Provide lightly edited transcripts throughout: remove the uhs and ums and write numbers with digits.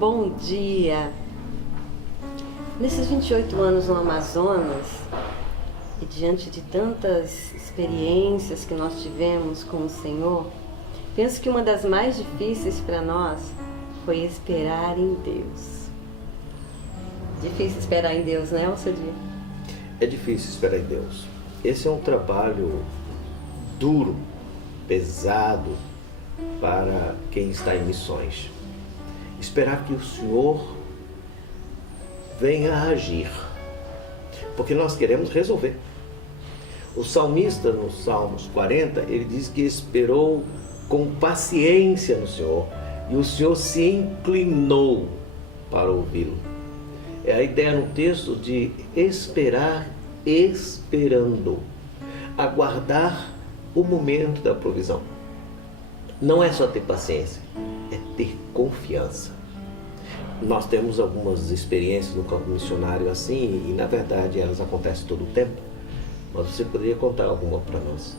Bom dia! Nesses 28 anos no Amazonas, e diante de tantas experiências que nós tivemos com o Senhor, penso que uma das mais difíceis para nós foi esperar em Deus. Difícil esperar em Deus, né, Alcedir? É difícil esperar em Deus. Esse é um trabalho duro, pesado para quem está em missões. Esperar que o Senhor venha a agir, porque nós queremos resolver. O salmista, no Salmos 40, ele diz que esperou com paciência no Senhor e o Senhor se inclinou para ouvi-lo. É a ideia no texto de esperar esperando, aguardar o momento da provisão. Não é só ter paciência, é ter confiança. Nós temos algumas experiências no campo missionário assim, e na verdade elas acontecem todo o tempo, mas você poderia contar alguma para nós?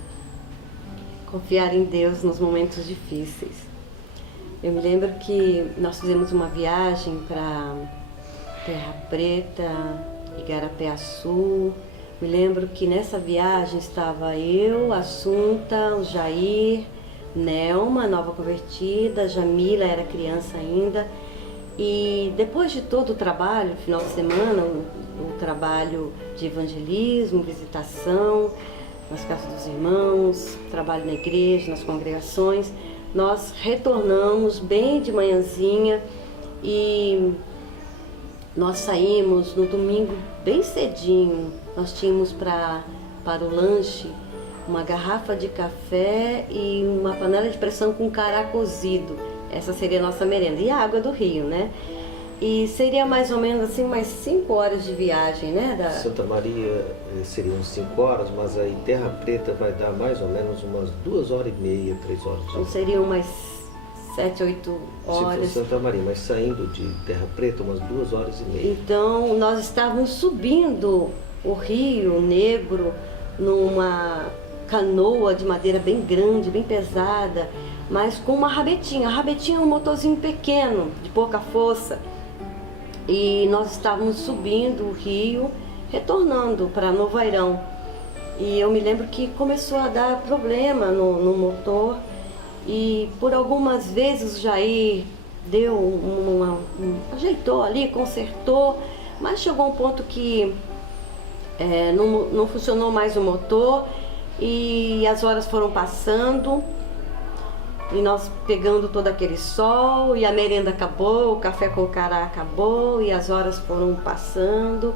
Confiar em Deus nos momentos difíceis. Eu me lembro que nós fizemos uma viagem para Terra Preta, Igarapé-Açu. Me lembro que nessa viagem estava eu, Assunta, o Jair, Nelma, nova convertida, Jamila era criança ainda. E depois de todo o trabalho, final de semana, o trabalho de evangelismo, visitação nas casas dos irmãos, trabalho na igreja, nas congregações, nós retornamos bem de manhãzinha e nós saímos no domingo bem cedinho. Nós tínhamos para o lanche uma garrafa de café e uma panela de pressão com cará cozido. Essa seria a nossa merenda. E a água do rio, né? E seria mais ou menos assim umas 5 horas de viagem, né? Santa Maria seriam 5 horas, mas aí Terra Preta vai dar mais ou menos umas 2 horas e meia, 3 horas. Então seriam umas 7, 8 horas. Se for Santa Maria, mas saindo de Terra Preta umas 2 horas e meia. Então nós estávamos subindo o Rio Negro numa canoa de madeira bem grande, bem pesada, mas com uma rabetinha. A rabetinha é um motorzinho pequeno, de pouca força. E nós estávamos subindo o rio, retornando para Novairão. E eu me lembro que começou a dar problema no motor. E por algumas vezes o Jair deu ajeitou ali, consertou, mas chegou um ponto que não funcionou mais o motor e as horas foram passando. E nós pegando todo aquele sol, e a merenda acabou, o café com cará acabou, e as horas foram passando.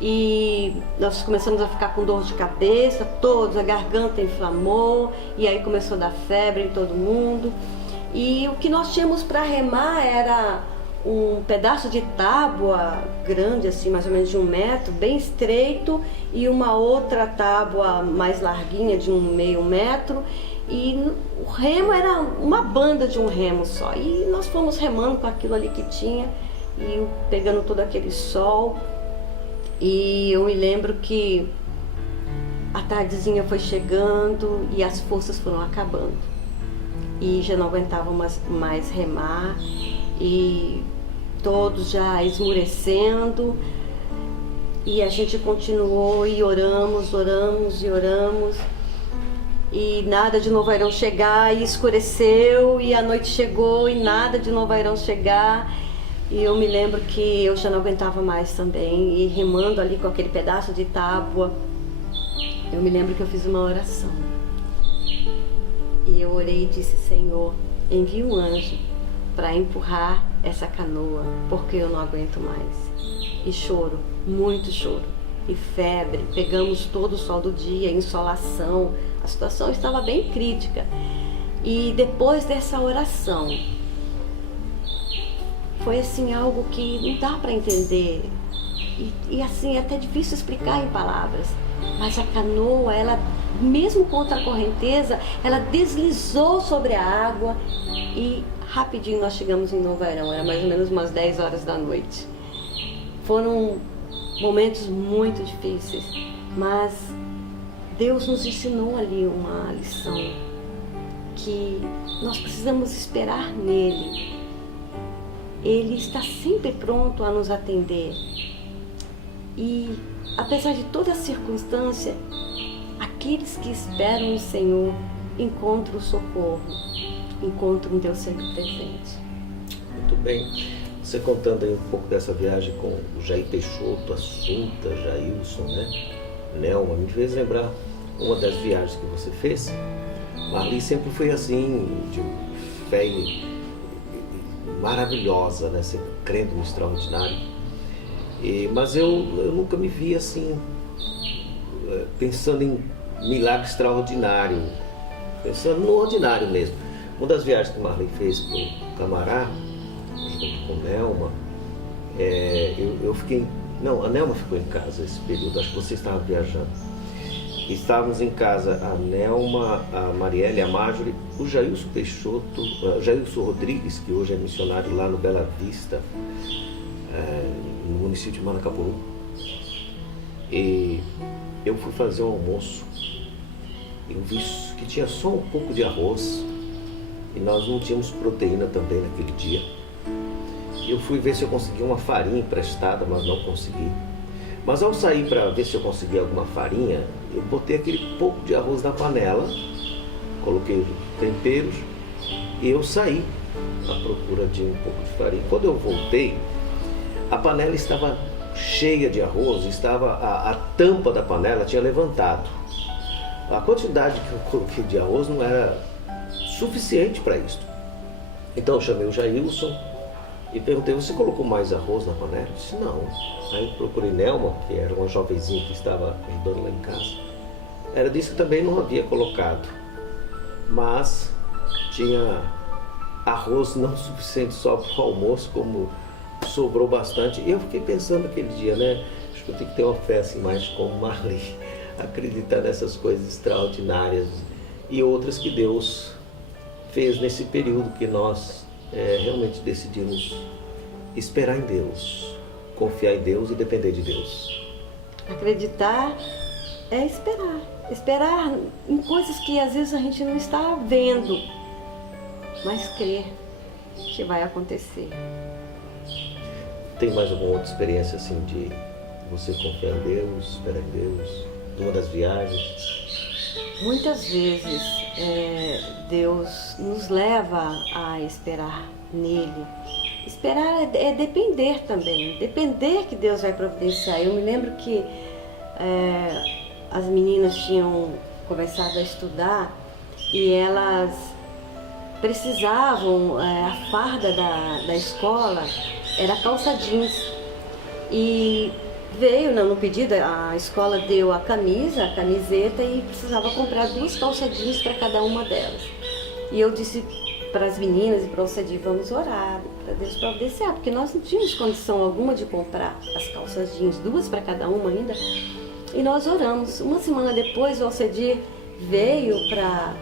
E nós começamos a ficar com dor de cabeça, todos, a garganta inflamou, e aí começou a dar febre em todo mundo. E o que nós tínhamos para remar era um pedaço de tábua grande, assim, mais ou menos de 1 metro, bem estreito, e uma outra tábua mais larguinha, de 1,5 metro. E o remo era uma banda de um remo só. E nós fomos remando com aquilo ali que tinha, e pegando todo aquele sol. E eu me lembro que a tardezinha foi chegando e as forças foram acabando. E já não aguentavam mais remar, e todos já esmurecendo. E a gente continuou e oramos, oramos e oramos. E nada de Novairão chegar, e escureceu, e a noite chegou e nada de Novairão chegar. E eu me lembro que eu já não aguentava mais também, e remando ali com aquele pedaço de tábua, eu me lembro que eu fiz uma oração. E eu orei e disse: Senhor, envia um anjo para empurrar essa canoa, porque eu não aguento mais. E choro, muito choro, e febre, pegamos todo o sol do dia, insolação. A situação estava bem crítica. E depois dessa oração, foi assim algo que não dá para entender. E assim, é até difícil explicar em palavras. Mas a canoa, ela, mesmo contra a correnteza, ela deslizou sobre a água e rapidinho nós chegamos em Novo Airão, era mais ou menos umas 10 horas da noite. Foram momentos muito difíceis, mas Deus nos ensinou ali uma lição, que nós precisamos esperar nele. Ele está sempre pronto a nos atender. E, apesar de toda a circunstância, aqueles que esperam no Senhor encontram o socorro, encontram um Deus sempre presente. Muito bem. Você contando aí um pouco dessa viagem com o Jair Peixoto, Assunta, Jailson, né? Nelma, me fez lembrar uma das viagens que você fez. Marli sempre foi assim, de fé maravilhosa, né? Sempre crendo no extraordinário. Mas eu nunca me vi assim, pensando em milagre extraordinário, pensando no ordinário mesmo. Uma das viagens que Marli fez para o Camará, junto com Nelma, eu fiquei... Não, a Nelma ficou em casa esse período, acho que você estava viajando. Estávamos em casa, a Nelma, a Marielle, a Marjorie, o Jailson Peixoto, o Jailson Rodrigues, que hoje é missionário lá no Bela Vista, no município de Manacapuru. E eu fui fazer o almoço. Eu vi que tinha só um pouco de arroz e nós não tínhamos proteína também naquele dia. Eu fui ver se eu conseguia uma farinha emprestada, mas não consegui. Mas ao sair para ver se eu conseguia alguma farinha, eu botei aquele pouco de arroz na panela, coloquei os temperos e eu saí à procura de um pouco de farinha. Quando eu voltei, a panela estava cheia de arroz, a tampa da panela tinha levantado. A quantidade que eu coloquei de arroz não era suficiente para isso. Então eu chamei o Jailson e perguntei: você colocou mais arroz na panela? Ele disse: não. Aí procurei Nelma, que era uma jovenzinha que estava ajudando lá em casa. Ela disse que também não havia colocado, mas tinha arroz não suficiente só para o almoço, como sobrou bastante. E eu fiquei pensando aquele dia, né? Acho que eu tenho que ter uma fé assim mais como Marli, acreditar nessas coisas extraordinárias e outras que Deus fez nesse período que nós realmente decidimos esperar em Deus, confiar em Deus e depender de Deus. Acreditar é esperar. Esperar em coisas que às vezes a gente não está vendo, mas crer que vai acontecer. Tem mais alguma outra experiência assim de você confiar em Deus, esperar em Deus, de uma das viagens? Muitas vezes Deus nos leva a esperar nele. Esperar é depender também, depender que Deus vai providenciar. Eu me lembro que as meninas tinham começado a estudar e elas precisavam, a farda da escola era calça jeans. E veio no pedido, a escola deu a camisa, a camiseta, e precisava comprar 2 calças jeans para cada uma delas. E eu disse para as meninas e para o Cedi: vamos orar para Deus providenciar, porque nós não tínhamos condição alguma de comprar as calças jeans, 2 para cada uma ainda. E nós oramos. Uma semana depois o Cedi veio para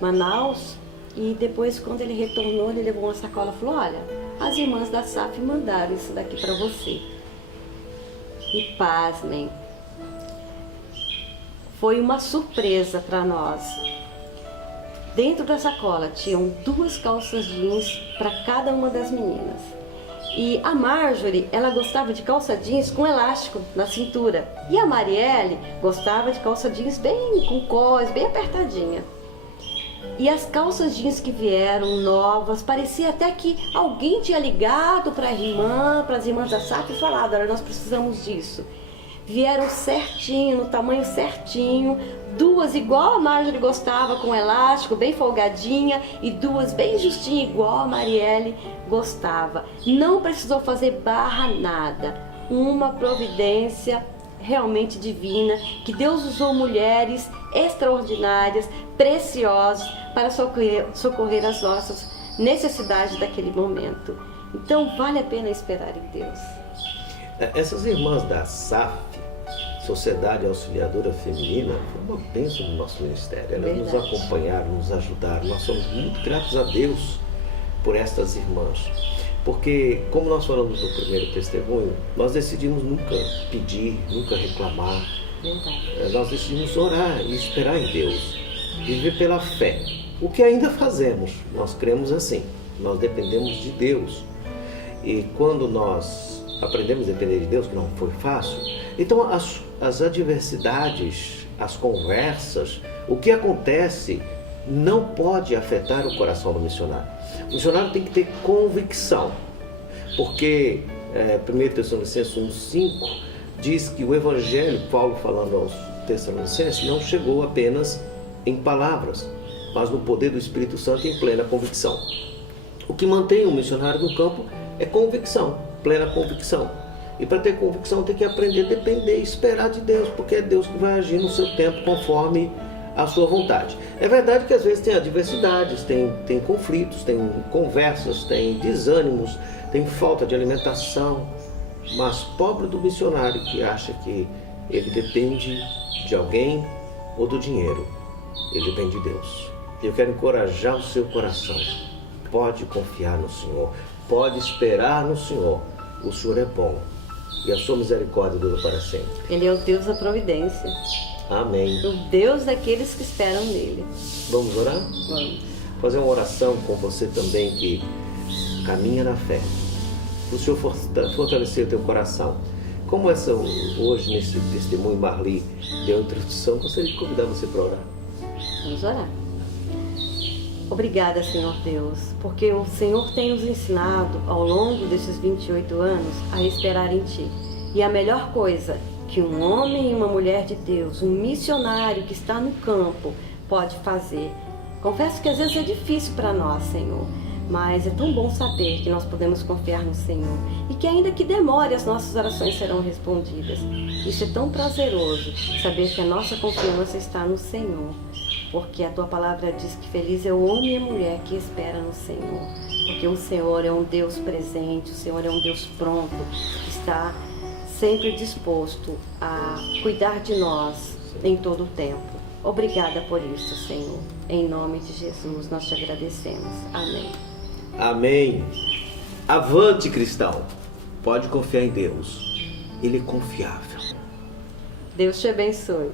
Manaus e depois, quando ele retornou, ele levou uma sacola e falou: olha, as irmãs da SAF mandaram isso daqui para você. E pasmem, foi uma surpresa para nós. Dentro da sacola tinham 2 calças jeans para cada uma das meninas. E a Marjorie, ela gostava de calça jeans com elástico na cintura. E a Marielle gostava de calça jeans bem com cós, bem apertadinha. E as calças jeans que vieram novas, parecia até que alguém tinha ligado para as irmãs da SAF e falado: olha, nós precisamos disso. Vieram certinho, no tamanho certinho, 2 igual a Marjorie gostava, com elástico, bem folgadinha, e 2 bem justinha, igual a Marielle gostava. Não precisou fazer barra, nada. Uma providência realmente divina, que Deus usou mulheres extraordinárias, preciosas, para socorrer as nossas necessidades daquele momento. Então vale a pena esperar em Deus. Essas irmãs da SAF, Sociedade Auxiliadora Feminina, foi uma bênção no nosso ministério. Elas nos acompanharam, nos ajudaram. Nós somos muito gratos a Deus por estas irmãs. Porque, como nós falamos no primeiro testemunho, nós decidimos nunca pedir, nunca reclamar. Verdade. Nós decidimos orar e esperar em Deus, viver pela fé. O que ainda fazemos, nós cremos assim, nós dependemos de Deus. E quando nós aprendemos a depender de Deus, que não foi fácil, então as adversidades, as conversas, o que acontece não pode afetar o coração do missionário. O missionário tem que ter convicção, porque 1 Tessalonicenses 1,5 diz que o Evangelho, Paulo falando aos Tessalonicenses, não chegou apenas em palavras, mas no poder do Espírito Santo e em plena convicção. O que mantém o missionário no campo é convicção, plena convicção. E para ter convicção tem que aprender a depender e esperar de Deus, porque é Deus que vai agir no seu tempo conforme a sua vontade. É verdade que às vezes tem adversidades, tem conflitos, tem conversas, tem desânimos, tem falta de alimentação, mas pobre do missionário que acha que ele depende de alguém ou do dinheiro. Ele depende de Deus. Eu quero encorajar o seu coração. Pode confiar no Senhor, pode esperar no Senhor. O Senhor é bom e a sua misericórdia dura para sempre. Ele é o Deus da providência. Amém. O Deus daqueles que esperam nele. Vamos orar? Vamos. Fazer uma oração com você também que caminha na fé. O Senhor fortalecer o teu coração. Como essa hoje nesse testemunho Marli deu a introdução, gostaria de convidar você para orar. Vamos orar. Obrigada, Senhor Deus, porque o Senhor tem nos ensinado ao longo desses 28 anos a esperar em Ti. E a melhor coisa que um homem e uma mulher de Deus, um missionário que está no campo, pode fazer. Confesso que às vezes é difícil para nós, Senhor, mas é tão bom saber que nós podemos confiar no Senhor e que ainda que demore, as nossas orações serão respondidas. Isso é tão prazeroso, saber que a nossa confiança está no Senhor, porque a Tua palavra diz que feliz é o homem e a mulher que espera no Senhor, porque o Senhor é um Deus presente, o Senhor é um Deus pronto, que está sempre disposto a cuidar de nós em todo o tempo. Obrigada por isso, Senhor. Em nome de Jesus, nós te agradecemos. Amém. Amém. Avante, cristão. Pode confiar em Deus. Ele é confiável. Deus te abençoe.